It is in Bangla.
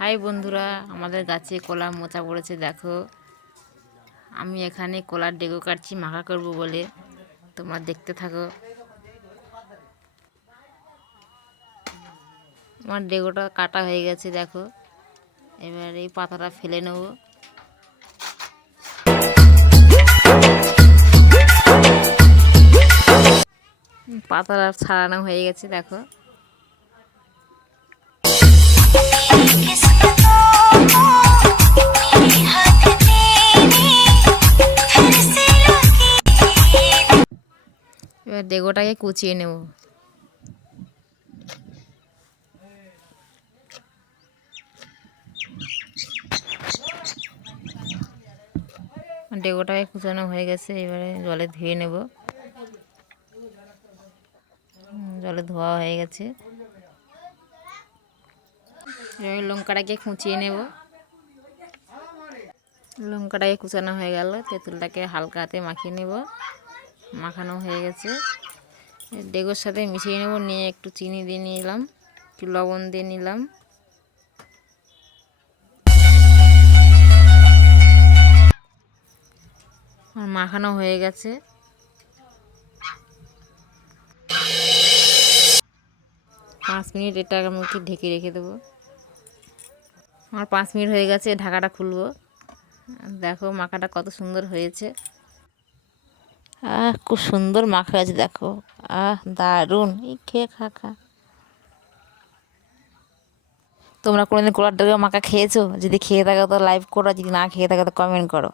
হাই বন্ধুরা, আমাদের গাছে কলা মোচা পড়েছে দেখো। আমি এখানে কলার ডেগো কাটছি মাখা করব বলে। তোমরা দেখতে থাকো। আমার ডেগোটা কাটা হয়ে গেছে দেখো। এবার এই পাতাটা ফেলে নেব। পাতাটা ছাড়ানো হয়ে গেছে দেখো। এবার ডেগোটাকে কুচিয়ে নেব। ডেগোটাকে কুচানো হয়ে গেছে, এবারে জলে ধুয়ে নেব। জলে ধোয়া হয়ে গেছে। এবার লঙ্কাটাকে কুচিয়ে নেব। লঙ্কাটাকে কুচানো হয়ে গেল, তেঁতুলটাকে হালকা হাতে মাখিয়ে নেব। মাখানো হয়ে গেছে, ডেগোর সাথে মিশিয়ে নেব। নিয়ে একটু চিনি দিয়ে নিলাম, একটু লবণ দিয়ে নিলাম। মাখানো হয়ে গেছে। 5 মিনিট এটা আমি একটু ঢেকে রেখে দেবো। আমার 5 মিনিট হয়ে গেছে, ঢাকাটা খুলবো। দেখো মাখাটা কত সুন্দর হয়েছে। খুব সুন্দর মাখা আছে দেখো। দারুণ। এই খেয়ে খা। তোমরা কোনোদিন কলার ডেগো মাখা খেয়েছো? যদি খেয়ে থাকো তো লাইভ করো, যদি না খেয়ে থাকো তো কমেন্ট করো।